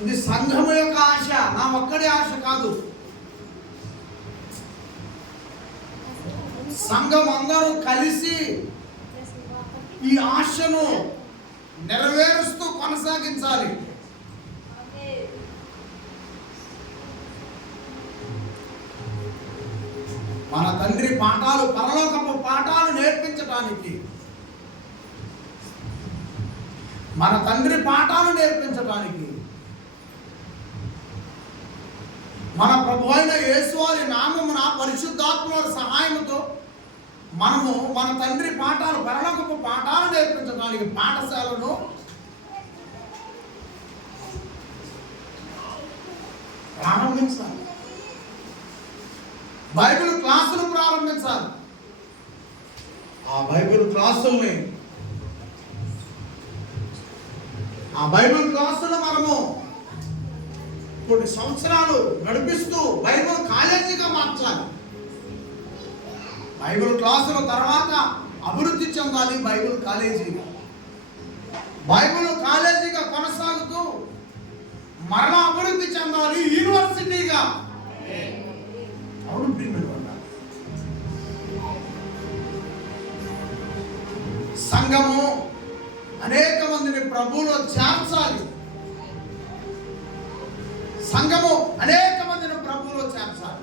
ఇది సంఘము యొక్క ఆశ. నా ఒక్కడే ఆశ కాదు. సంఘం అందరూ కలిసి ఈ ఆశను నెరవేరుస్తూ కొనసాగించాలి. మన తండ్రి పాఠాలు పరలోకపు పాఠాలు నేర్పించటానికి మన తండ్రి పాఠాలు నేర్పించడానికి మన ప్రభు అయిన యేసువారి నామమున పరిశుద్ధాత్మ సహాయంతో మనము మన తండ్రి పాఠాలు పరలోకపు పాఠాలు నేర్పించడానికి పాఠశాలను ప్రారంభించాలి. బైబిల్ క్లాసులు ప్రారంభించాలి. ఆ బైబిల్ క్లాసుల్ని ఆ బైబిల్ క్లాసులు మనము కొన్ని సంవత్సరాలు నడిపిస్తూ బైబిల్ కాలేజీగా మార్చాలి. బైబిల్ క్లాసుల తర్వాత అభివృద్ధి చెందాలి బైబిల్ కాలేజీగా. బైబిల్ కాలేజీగా కొనసాగుతూ మరలా అభివృద్ధి చెందాలి యూనివర్సిటీగా. అవును ప్రియమైన సంఘము అనేక మందిని ప్రభువులో చేర్చాలి. సంఘము అనేక మందిని ప్రభువులో చేర్చాలి.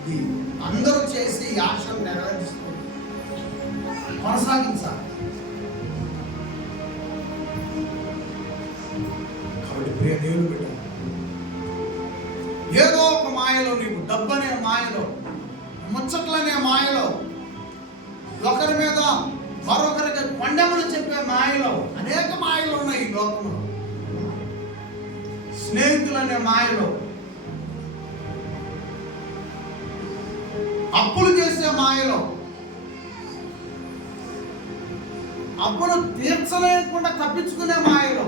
ఇది అందరూ చేసి ఈ ఆశను నెరవేరుస్తుంది కొనసాగించాలి. కాబట్టి ప్రియ దేవుని బిడ్డ ఏదో ఒక మాయలో నీవు డబ్బనే మాయలో ముచ్చట్లనే మాయలో ఒకరి మీద మరొకరికి పండములు చెప్పే మాయలో అనేక మాయలు ఉన్నాయి ఈ లోకంలో. స్నేహితులనే మాయలో. అప్పులు చేసే మాయలో. అప్పులు తీర్చలేకుండా తప్పించుకునే మాయలో.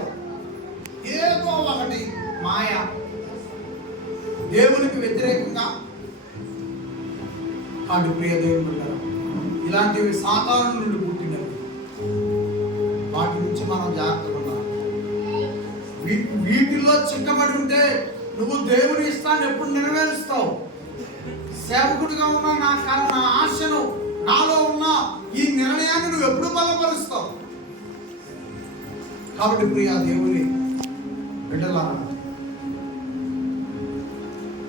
ఏదో ఒకటి మాయ. దేవునికి వ్యతిరేకంగా. కాదు ప్రియ దేవుడు ఇలాంటివి సాతాను నుండి వీటిల్లో చిక్కబడి ఉంటే నువ్వు దేవుని ఇష్టాన్ని ఎప్పుడు నెరవేరుస్తావు? సేవకుడిగా ఉన్న నా కల నా ఆశను నాలో ఉన్న ఈ నిర్ణయాన్ని నువ్వు ఎప్పుడు బలపరుస్తావు? కాబట్టి ప్రియా దేవుని బిడ్డలారా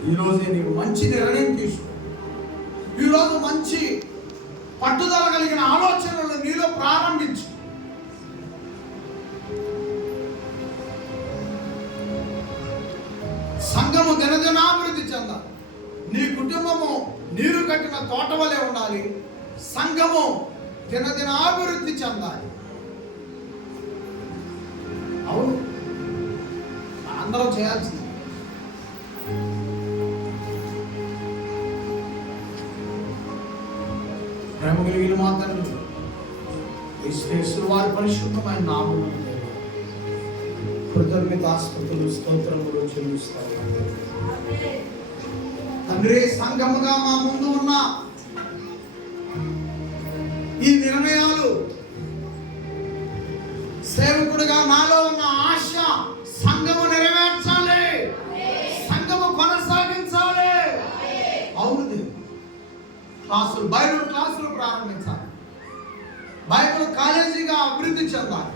ఈరోజే నీవు మంచి నిర్ణయం తీసుకో. ఈరోజు మంచి పట్టుదల కలిగిన ఆలోచనలు దినదినాభివృద్ధి చెందాలి. నీ కుటుంబము నీరు కట్టిన తోట వలె ఉండాలి. సంఘము దినదినాభివృద్ధి చెందాలి. అవును. అందరం చేయాల్సింది. ప్రేమ కలిగిన మా వారి పరిశుద్ధమైన నామం కృతజ్ఞత ఆస్పత్రులు స్తోత్రములు చెల్లిస్తారు తండ్రి సంఘముగా మా ముందు ఉన్న ఈ నిర్ణయాలు సేవకుడుగా మాలో ఉన్న ఆశ సంఘము నెరవేర్చాలి. సంఘము కొనసాగించాలి. అవును క్లాసులు బైబిల్ క్లాసులు ప్రారంభించాలి. బైబిల్ కాలేజీగా అభివృద్ధి చెందాలి.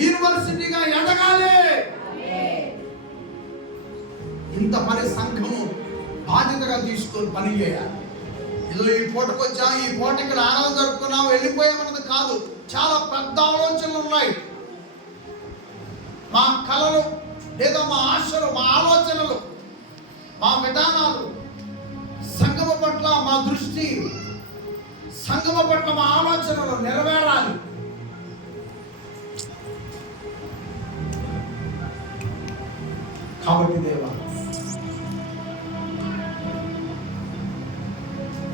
యూనివర్సిటీగా ఎదగాలి. ఇంత పని సంఘము బాధ్యతగా తీసుకొని పని చేయాలి. ఇదో ఈ పూటకు వచ్చాం ఈ పూట ఇక్కడ ఆనందం జరుపుకున్నాం వెళ్ళిపోయామన్నది కాదు. చాలా పెద్ద ఆలోచనలు ఉన్నాయి. మా కళలు లేదా మా ఆశలు మా ఆలోచనలు మా విధానాలు సంగమ పట్ల మా దృష్టి సంగమ పట్ల మా ఆలోచనలు నెరవేరాలి. కాబట్టి దేవ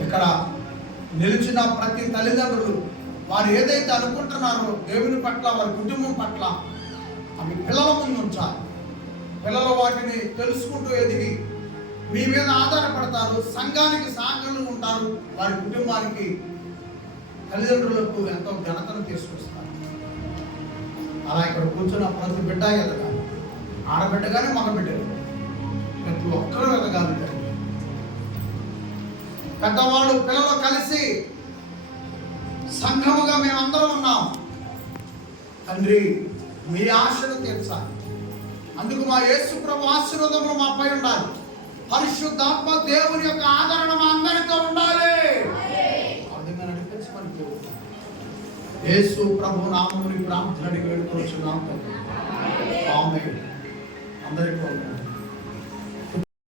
ఇక్కడ నిలిచిన ప్రతి తల్లిదండ్రులు వారు ఏదైతే అనుకుంటున్నారో దేవుని పట్ల వారి కుటుంబం పట్ల అవి పిల్లల ముందు ఉంచాలి. పిల్లలు వాటిని తెలుసుకుంటూ ఎదిగి మీ మీద ఆధారపడతారు సంఘానికి సాంగంలో ఉంటారు వారి కుటుంబానికి తల్లిదండ్రులకు ఎంతో ఘనతను తీసుకొస్తారు. అలా ఇక్కడ కూర్చున్న ప్రతి బిడ్డ ఎదగాలి ఆడబిడ్డగానే కానీ ప్రతి ఒక్కరూ ఎదగాలి పెద్దవాళ్ళు పిల్లలు కలిసి సంఘముగా మేమందరం ఉన్నాం. తండ్రి మీ ఆశను తీర్చాలి. అందుకు మా యేసు ప్రభు ఆశీర్వాదములు మాపై ఉండాలి. పరిశుద్ధాత్మ దేవుని యొక్క ఆదరణ మా అందరితో ఉండాలి. యేసు ప్రభు నామముని ప్రార్థన అడిగి వేడుకొచ్చున్నాం తండ్రి అందరికీ